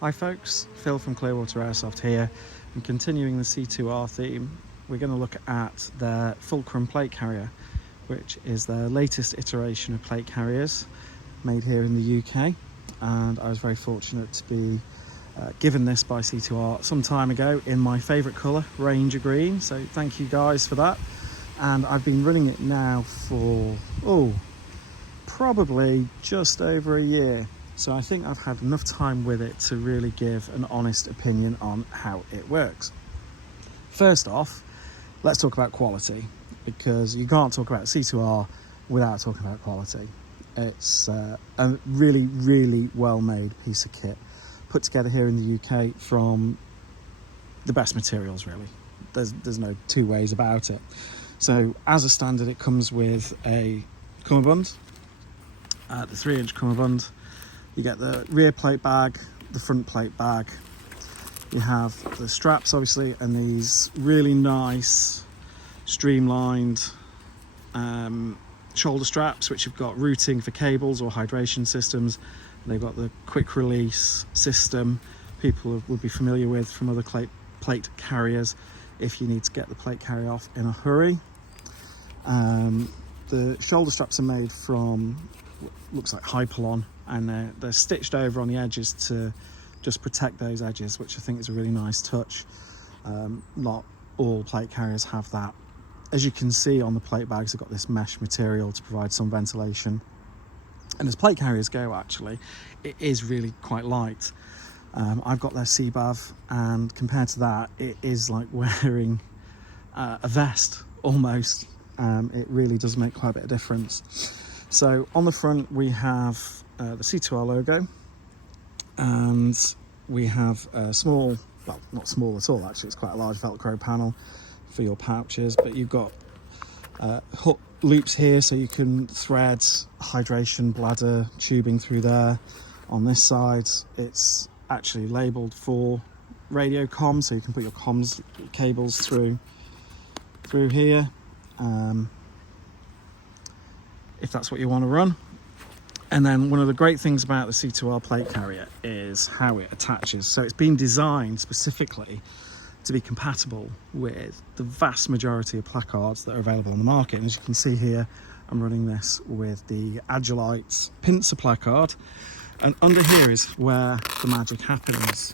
Hi folks, Phil from Clearwater Airsoft here, and continuing the C2R theme, we're going to look at their Fulcrum plate carrier, which is their latest iteration of plate carriers made here in the UK. And I was very fortunate to be given this by C2R some time ago in my favourite colour, Ranger Green, so thank you guys for that. And I've been running it now for probably just over a year. So I think I've had enough time with it to really give an honest opinion on how it works. First off, let's talk about quality, because you can't talk about C2R without talking about quality. It's a really, really well-made piece of kit, put together here in the UK from the best materials, really. There's no two ways about it. So as a standard, it comes with a cummerbund, the 3-inch cummerbund. You get the rear plate bag, the front plate bag. You have the straps, obviously, and these really nice, streamlined shoulder straps, which have got routing for cables or hydration systems. They've got the quick release system people would be familiar with from other plate carriers if you need to get the plate carrier off in a hurry. The shoulder straps are made from what looks like Hypalon, and they're stitched over on the edges to just protect those edges, which I think is a really nice touch. Not all plate carriers have that. As you can see on the plate bags, they've got this mesh material to provide some ventilation. And as plate carriers go, actually, it is really quite light. I've got their CBAV, and compared to that, it is like wearing a vest almost. It really does make quite a bit of difference. So on the front we have the C2R logo, and we have a small, well, not small at all actually, it's quite a large Velcro panel for your pouches, but you've got hook loops here so you can thread hydration bladder tubing through there. On this side it's actually labelled for radio comms, so you can put your comms cables through here if that's what you want to run. And then one of the great things about the C2R plate carrier is how it attaches. So it's been designed specifically to be compatible with the vast majority of placards that are available on the market. And as you can see here, I'm running this with the Agilite pincer placard, and under here is where the magic happens.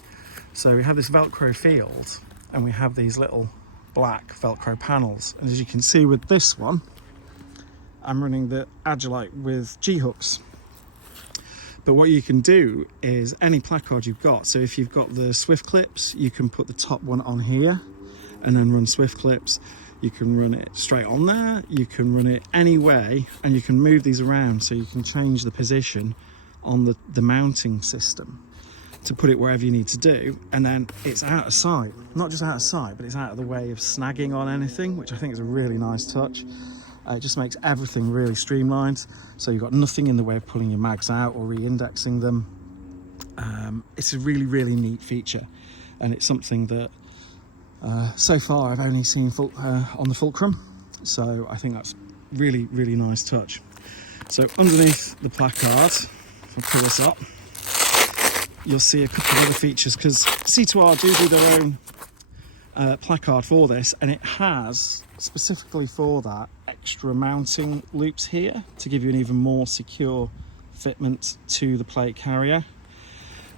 So we have this Velcro field, and we have these little black Velcro panels. And as you can see with this one, I'm running the Agilite with G-hooks. But what you can do is any placard you've got, so if you've got the Swift clips, you can put the top one on here and then run Swift clips. You can run it straight on there, you can run it any way, and you can move these around so you can change the position on the mounting system to put it wherever you need to do, and then it's out of sight. Not just out of sight, but it's out of the way of snagging on anything, which I think is a really nice touch. It just makes everything really streamlined, so you've got nothing in the way of pulling your mags out or re-indexing them. It's a really, really neat feature, and it's something that so far I've only seen on the Fulcrum, so I think that's really, really nice touch. So underneath the placard, if I pull this up, you'll see a couple of other features, because C2R do their own placard for this, and it has specifically for that extra mounting loops here to give you an even more secure fitment to the plate carrier.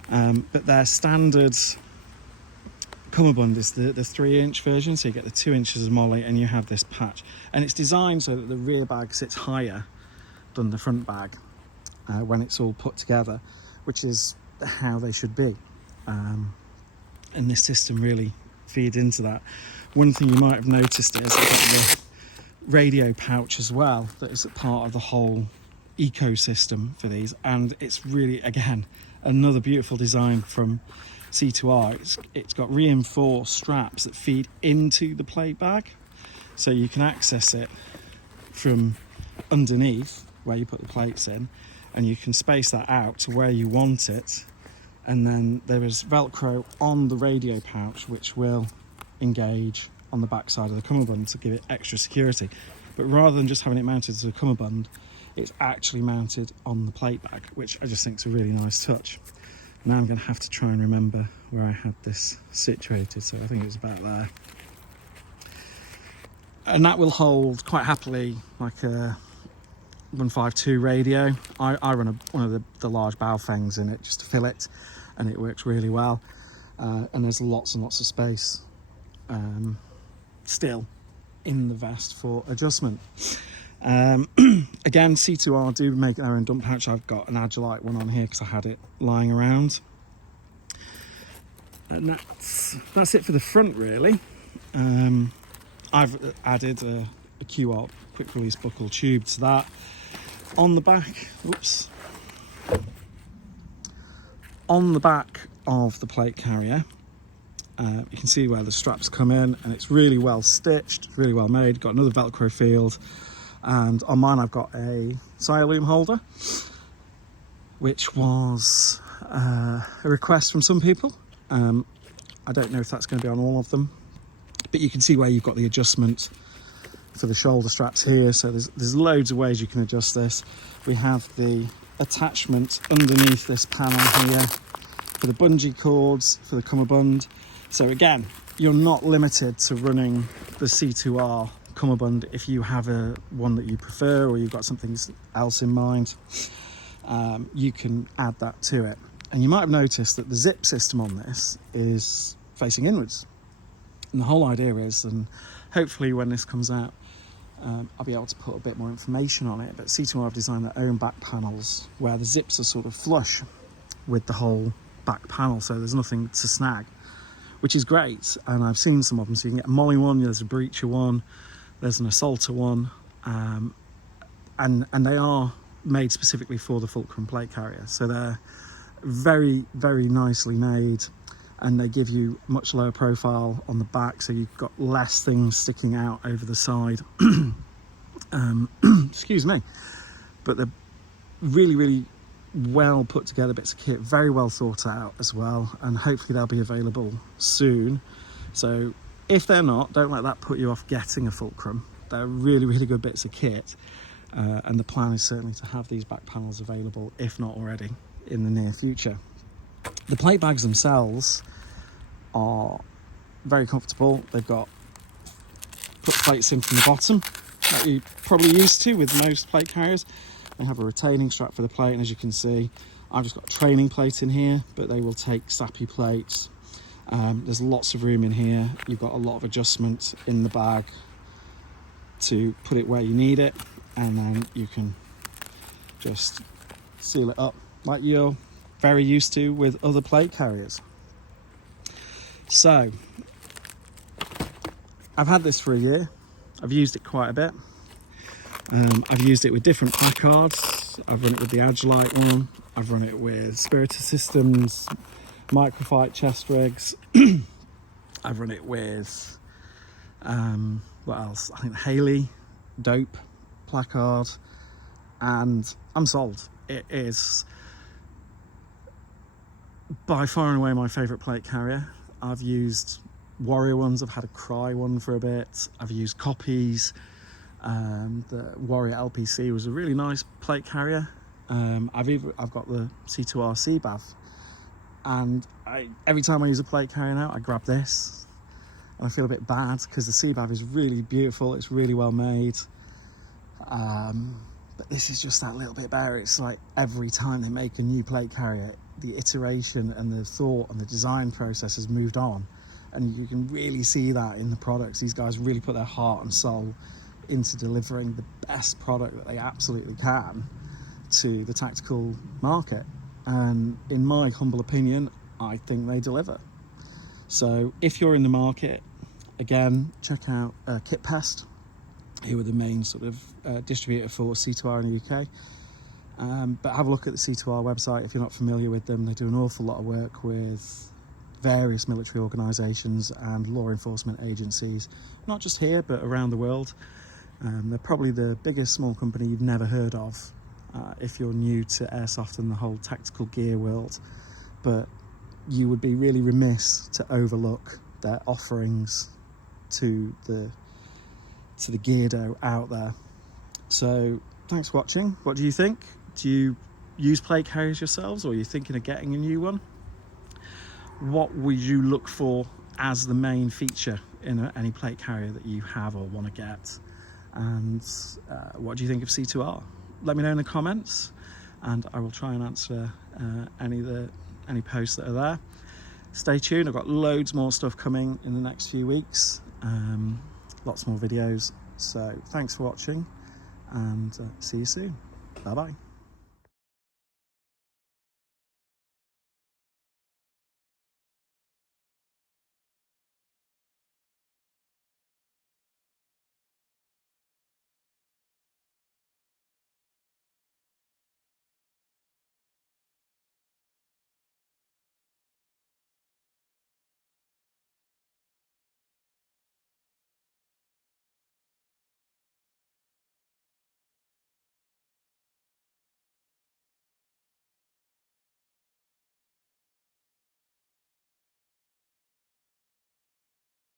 But their standard cummerbund is the 3-inch version, so you get the 2 inches of molly and you have this patch, and it's designed so that the rear bag sits higher than the front bag when it's all put together, which is how they should be, and this system really feeds into that. One thing you might have noticed is I've got the radio pouch as well, that is a part of the whole ecosystem for these, and it's really, again, another beautiful design from C2R. It's got reinforced straps that feed into the plate bag, so you can access it from underneath where you put the plates in, and you can space that out to where you want it. And then there is Velcro on the radio pouch, which will engage on the back side of the cummerbund to give it extra security. But rather than just having it mounted to the cummerbund, it's actually mounted on the plate bag, which I just think is a really nice touch. Now I'm going to have to try and remember where I had this situated, so I think it was about there. And that will hold quite happily like a 152 radio. I run one of the large Baofengs in it just to fill it, and it works really well. And there's lots and lots of space still in the vest for adjustment. Again, C2R do make their own dump pouch. I've got an Agilite one on here because I had it lying around. And that's it for the front, really. I've added a QR quick release buckle tube to that. On the back, whoops. On the back of the plate carrier, you can see where the straps come in, and it's really well stitched, really well made. Got another Velcro field, and on mine I've got a Sialoom holder, which was a request from some people. I don't know if that's going to be on all of them, but you can see where you've got the adjustment for the shoulder straps here. So there's loads of ways you can adjust this. We have the attachment underneath this panel here for the bungee cords for the cummerbund. So again, you're not limited to running the C2R cummerbund if you have one that you prefer, or you've got something else in mind. You can add that to it. And you might have noticed that the zip system on this is facing inwards. And the whole idea is, and hopefully when this comes out, I'll be able to put a bit more information on it, but C2R have designed their own back panels where the zips are sort of flush with the whole back panel, so there's nothing to snag, which is great. And I've seen some of them, so you can get a Molly one, there's a Breacher one, there's an Assaulter one, and they are made specifically for the Fulcrum plate carrier, so they're very, very nicely made, and they give you much lower profile on the back, so you've got less things sticking out over the side. Excuse me. But they're really, really well put together bits of kit, very well thought out as well, and hopefully they'll be available soon. So if they're not, don't let that put you off getting a Fulcrum. They're really, really good bits of kit, and the plan is certainly to have these back panels available, if not already, in the near future. The plate bags themselves are very comfortable. They've got put plates in from the bottom, like you're probably used to with most plate carriers. They have a retaining strap for the plate, and as you can see, I've just got a training plate in here, but they will take sappy plates. There's lots of room in here. You've got a lot of adjustment in the bag to put it where you need it, and then you can just seal it up like you're very used to with other plate carriers. So I've had this for a year. I've used it quite a bit. I've used it with different placards. I've run it with the Agilite one. I've run it with Spiritus Systems, Microfight chest rigs. I've run it with, what else? I think Haley, Dope, Placard, and I'm sold. It is by far and away my favourite plate carrier. I've used Warrior ones, I've had a Cry one for a bit, I've used copies. The Warrior LPC was a really nice plate carrier. I've got the C2R CBAV, and every time I use a plate carrier now, I grab this, and I feel a bit bad because the CBAV is really beautiful, it's really well made, but this is just that little bit better. It's like every time they make a new plate carrier, the iteration and the thought and the design process has moved on, and you can really see that in the products. These guys really put their heart and soul into delivering the best product that they absolutely can to the tactical market, and in my humble opinion, I think they deliver. So if you're in the market, again, check out Kit Pest, who are the main sort of distributor for C2R in the UK. But have a look at the C2R website if you're not familiar with them. They do an awful lot of work with various military organisations and law enforcement agencies, not just here but around the world. They're probably the biggest small company you've never heard of if you're new to airsoft and the whole tactical gear world, but you would be really remiss to overlook their offerings to the geardo out there. So thanks for watching. What do you think? Do you use plate carriers yourselves, or you're thinking of getting a new one, what would you look for as the main feature in any plate carrier that you have or want to get? And what do you think of C2R? Let me know in the comments, and I will try and answer any posts that are there. Stay tuned, I've got loads more stuff coming in the next few weeks, lots more videos. So thanks for watching, and see you soon. Bye bye.